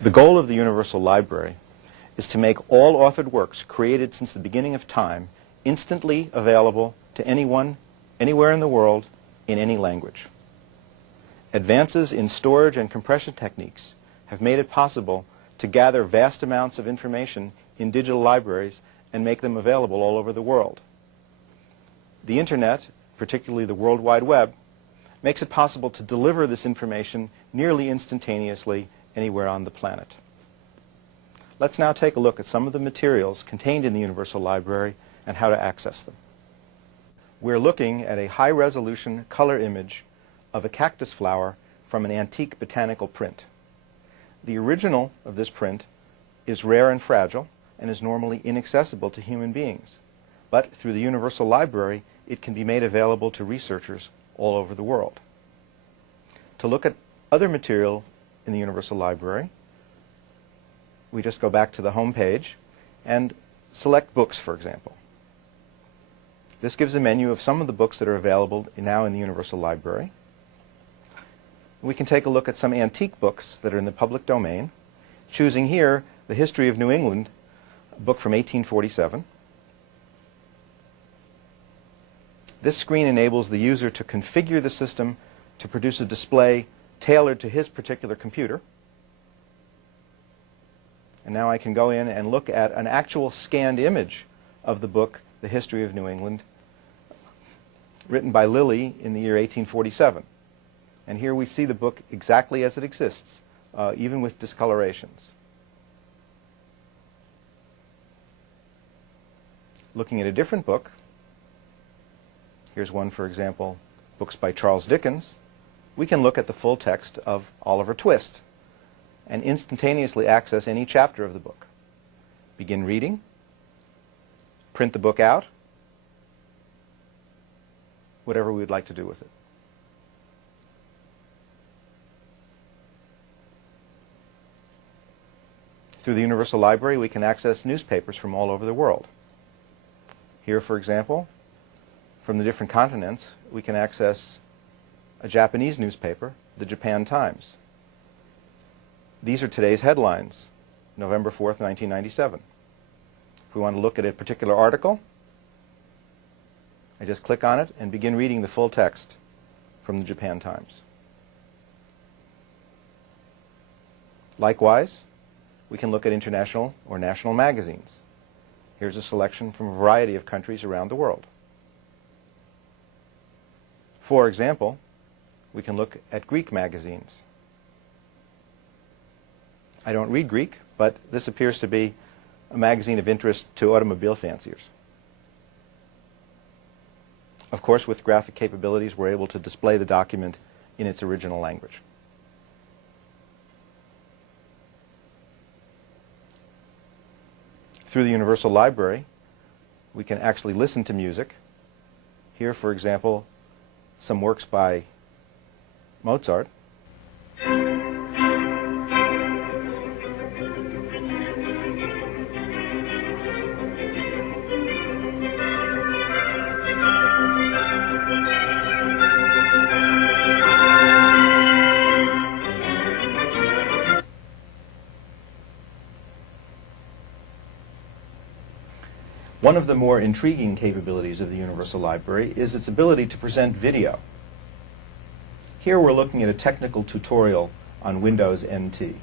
The goal of the Universal Library is to make all authored works created since the beginning of time instantly available to anyone, anywhere in the world, in any language. Advances in storage and compression techniques have made it possible to gather vast amounts of information in digital libraries and make them available all over the world. The Internet, particularly the World Wide Web, makes it possible to deliver this information nearly instantaneously anywhere on the planet. Let's now take a look at some of the materials contained in the Universal Library and how to access them. We're looking at a high-resolution color image of a cactus flower from an antique botanical print. The original of this print is rare and fragile and is normally inaccessible to human beings. But through the Universal Library, it can be made available to researchers all over the world. To look at other material in the Universal Library, we just go back to the home page and select books, for example. This gives a menu of some of the books that are available now in the Universal Library. We can take a look at some antique books that are in the public domain, choosing here The History of New England, a book from 1847. This screen enables the user to configure the system to produce a display tailored to his particular computer. And now I can go in and look at an actual scanned image of the book, The History of New England, written by Lilly in the year 1847. And here we see the book exactly as it exists, even with discolorations. Looking at a different book, here's one, for example, books by Charles Dickens, we can look at the full text of Oliver Twist and instantaneously access any chapter of the book. Begin reading, print the book out, whatever we would like to do with it. Through the Universal Library, we can access newspapers from all over the world. Here, for example, from the different continents, we can access a Japanese newspaper, the Japan Times. These are today's headlines, November 4th, 1997. If we want to look at a particular article, I just click on it and begin reading the full text from the Japan Times. Likewise, we can look at international or national magazines. Here's a selection from a variety of countries around the world. For example, we can look at Greek magazines. I don't read Greek, but this appears to be a magazine of interest to automobile fanciers. Of course, with graphic capabilities, we're able to display the document in its original language. Through the Universal Library, we can actually listen to music. Here, for example, some works by Mozart. One of the more intriguing capabilities of the Universal Library is its ability to present video. Here we're looking at a technical tutorial on Windows NT.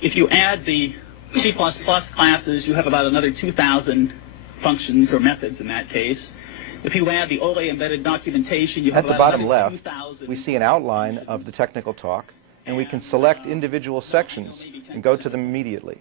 If you add the C++ classes, you have about another 2,000 functions or methods in that case. If you add the OLE embedded documentation, you have at the bottom left, we see an outline of the technical talk, and we can select individual sections and go to them immediately.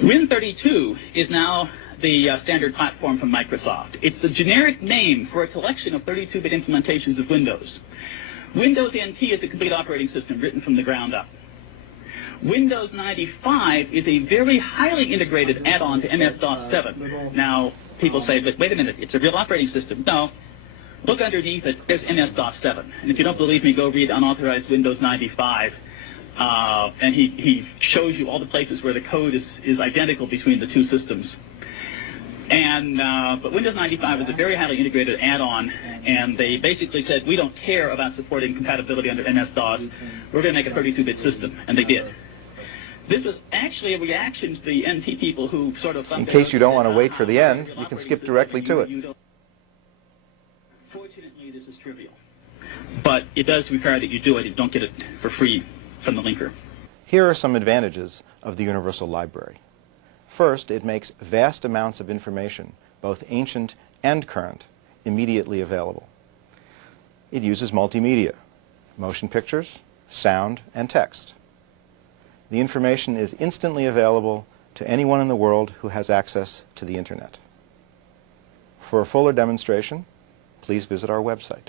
Win32 is now the standard platform from Microsoft. It's the generic name for a collection of 32-bit implementations of Windows. Windows NT is a complete operating system written from the ground up. Windows 95 is a very highly integrated add-on to MS-DOS 7. Now, people say, but wait a minute, it's a real operating system. No. Look underneath it. There's MS-DOS7. And if you don't believe me, go read Unauthorized Windows 95. And he shows you all the places where the code is identical between the two systems. And but Windows 95 is a very highly integrated add-on, and they basically said, we don't care about supporting compatibility under MS-DOS. We're going to make a 32-bit system, and they did. This was actually a reaction to the NT people who sort of... In case you don't want to wait for the end, you can skip directly to it. Fortunately, this is trivial. But it does require that you do it. You don't get it for free from the linker. Here are some advantages of the Universal Library. First, it makes vast amounts of information, both ancient and current, immediately available. It uses multimedia, motion pictures, sound, and text. The information is instantly available to anyone in the world who has access to the Internet. For a fuller demonstration, please visit our website.